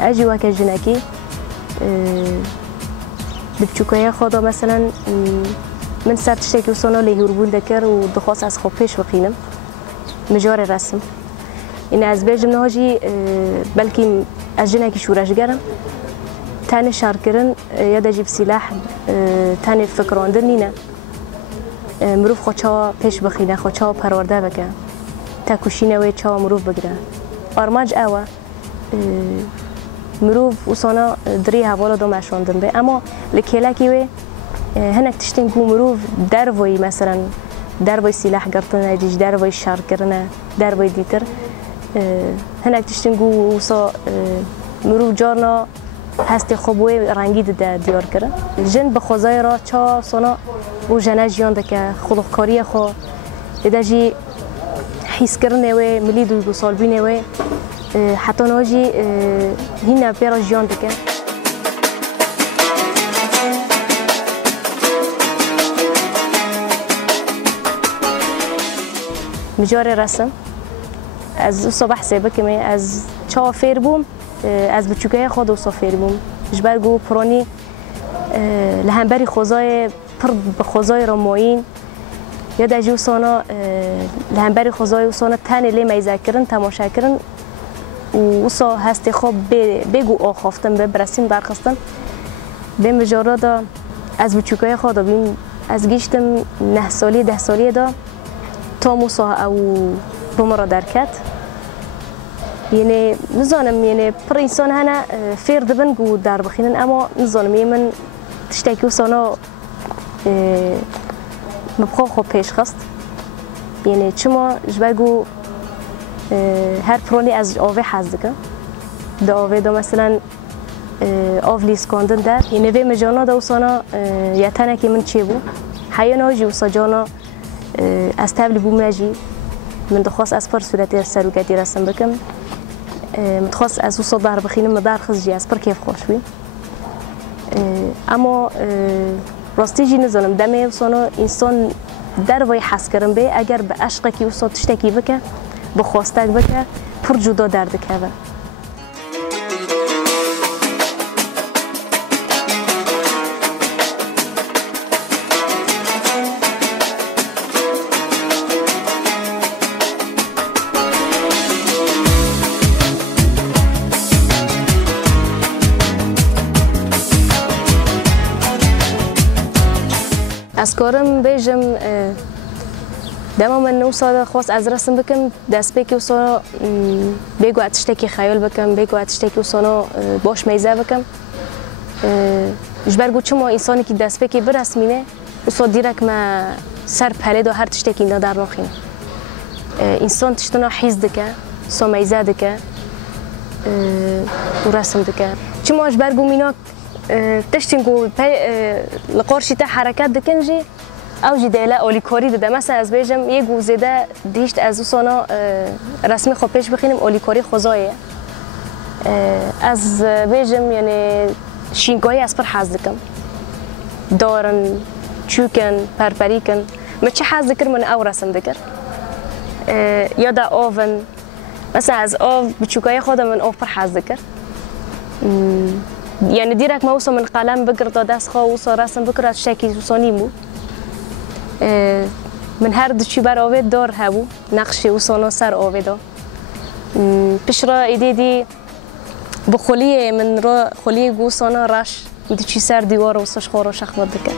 اجی وکه جنکی دبچوکای خدا مثلا من سر تشتکی وصانا لیهوربون دکر و دخواست از خوب پیش بخینم مجار رسم این از بیجم نهاجی بلکه از جنکی شورش گرم تاني شاركرن يدا جيب سلاح تاني فكراندن نينا مروف خوچا پیش بخینه خوچا پرورده بکه تکوشینه و چا مروف بگیره آرماج اوه مروف وصانا دری حوالا دو مشاندن به اما لکیلکی و هنک تشتنگو مروف دروی مثلا دروی سلاح گرتنه دیج دروی شارکرنه دروی دیتر هنک تشتنگو وصا مروف جارنا هستی خوبوی رنگی ده دیار کرده جن به خوزای را چا سونا و جنه جیان ده که خلقکاری خو ده جی حیث کرنه و ملی دو سال بینه و حتی ناجی هینه پیرا جیان ده که مجار رسم از صبح سبب که از چا فیر بوم از بچوکای خود وصافیر بوم جبرگو پرانی لهنبری خوزای پر بخوزای رماین یا دجو سانا لهنبری خوزای وصانا تنی لی میذکرن تماشا کردن و وصا هستی خوب بگو آخافتن به برسیم درخستن به مجارا از بچوکای خود بیم از گیشتم 9 سالی 10 سالی دا تا موسا او بمرا درکت یعنی نزانم یعنی پر انسان هنه فیر دبن گو در بخینن اما نزانم یعنی من تشتکی وصانا مبخوا خوب پیش خست یعنی چما جبرگو هر پرانی از آوه حز دکن دا آوه دا مثلا آو لیسکاندن در یعنی وی مجانا دا وصانا یتنه که من چه بو حیانا جی وصا جانا از تبلی بوم نجی من دخواست از پر صورتی سروکتی رسم بکم متخصص از وصل دار بخینم مدار خزجی از پر کیف خوش بی اما راستی جی نزانم دمی وصانا انسان در وی حس کرم به اگر به عشق کی وصل تشتکی بکه بخواستک بکه پر جدا درد که از کارم بیجم دما من نوصل خواست از رسم بکم دست بکی وصانا بگو اتشتکی خیال بکم بگو اتشتکی وصانا باش میزه بکم جبرگو چما انسانی که دست بکی برسمینه وصال دیرک ما سر پلید و هر تشتکی اینا در ناخینه انسان تشتنا حیز دکه سا میزه دکه و رسم دکه چما جبرگو مینا تشتنگو لقارشی تا حرکت دکنجی او جی دیلا اولی کاری داده مثلا از بیجم یه گوزیده دیشت از وصانا رسمی خوب پیش بخینم اولی کاری خوزایه از بیجم یعنی شینگاهی از پر حز دکم دارن چوکن پرپریکن من چه حز دکر من او رسم دکر یا دا آون مثلا از آو بچوکای خودم من آو پر حز دکر يعني ديرك ما وصل من قلم بقرطة داس خا وصل رسم بكرة شكل وصانيمو من هر دشي بر آوید دار هبو نقشه وصانا سر آویدا پشرا ایده دی بخولیه من را خولیه گوصانا رش دیچی سر دیوار وصاش خورا شخمت دکر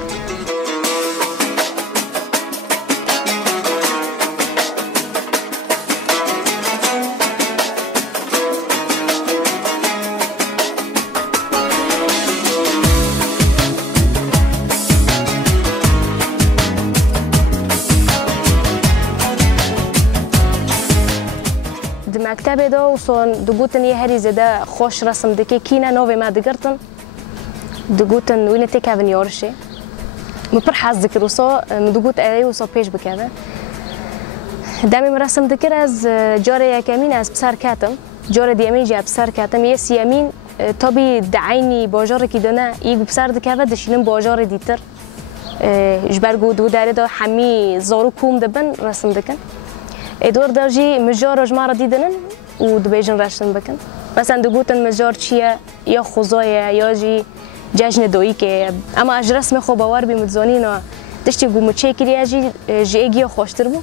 مکتب دا وصان دگوتن یه هری زده خوش رسم دکی کینه نوی ما دگرتن دگوتن وینه تکاون یارشه مپر حز دکر وصا مدگوت ای وصا پیش بکوه دمی مرسم دکر از جار یکمین از بسر کتم جار دیمین جا بسر کتم یه سیمین تابی دعینی باجار کی دانه ایگو بسر دکوه دشینم باجار دیتر جبرگو دو داره دا همی زارو کوم دبن رسم دکن ادوار درجی مجار جمارة دیدنن و دبیجن رشتن بکن مثلا دگوتن مجار چیه یا خوزایه یا جی جشن دویی که اما اج رسم خو باور بی متزانی نه دشتی گم چه کری اجی جیگی خوشتر بو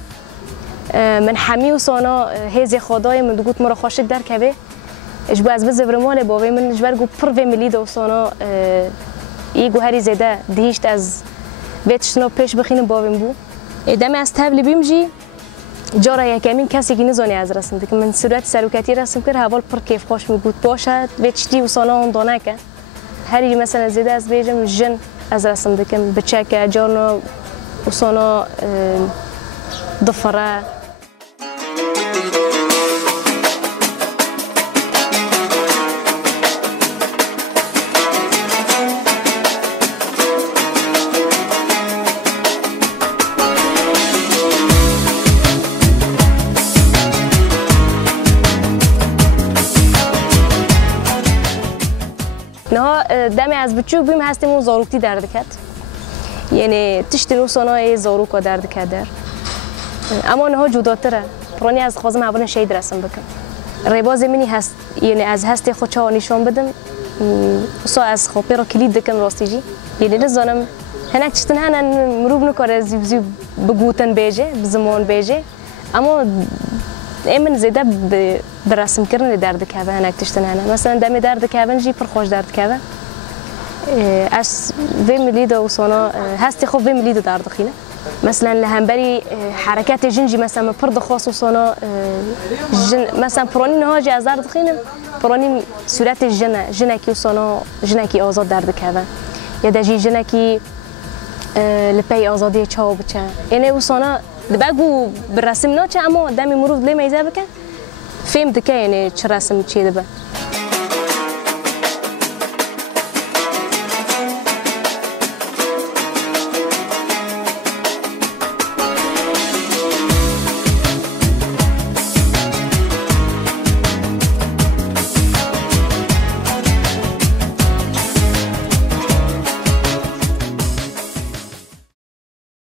من حمی و سانا هیز خدای من دگوت مرا خوشک در کبه اج باز بزبرمال باوی من جبر گو پر و ملی دو سانا ایگو هری زده دیشت از ویتشنو پیش بخینم باویم بو ادم از تبلی بیمجی جارا یکمین کسی که نزانی از رسم دکم من صورت سلوکتی رسم کرد حوال پر کیف خوش میگود باشد ویتشتی و سانا اون دانه که هری مثلا زیده از بیجم جن از رسم دکم بچه که جارنا و سانا ضفره نه دمی از بچه بیم هستیم اون زاروکتی درد کرد یعنی تشتی نو سانای زاروکا درد کرد در اما نه جداتره پرانی از خوازم اول شید رسم بکن ریباز منی هست یعنی از هستی خود چه نشان بدم سو از خوابی را کلید دکم راستیجی یعنی نزانم هنک چتن هنن مروب نکاره زیب بگوتن بیجه بزمان بیجه اما ایمن زیده برسم کردن درد کهوه هنک تشتن هنن مثلا دمی درد کهوه جی پر خوش درد کهوه از وی ملید و سانا هستی خوب وی ملید درد خینه مثلا لهمبری حرکت جنجی مثلا پر دخواست و سانا مثلا پرانی نهاجی از درد خینه پرانی صورت جنکی و سانا جنکی آزاد درد کهوه یا دجی جنکی لپی آزادی چاو بچه یعنی و سانا بگو برسم نه چه اما دمی مرود لی میزه بکن فهم دکه یعنی چه رسم چیه دبه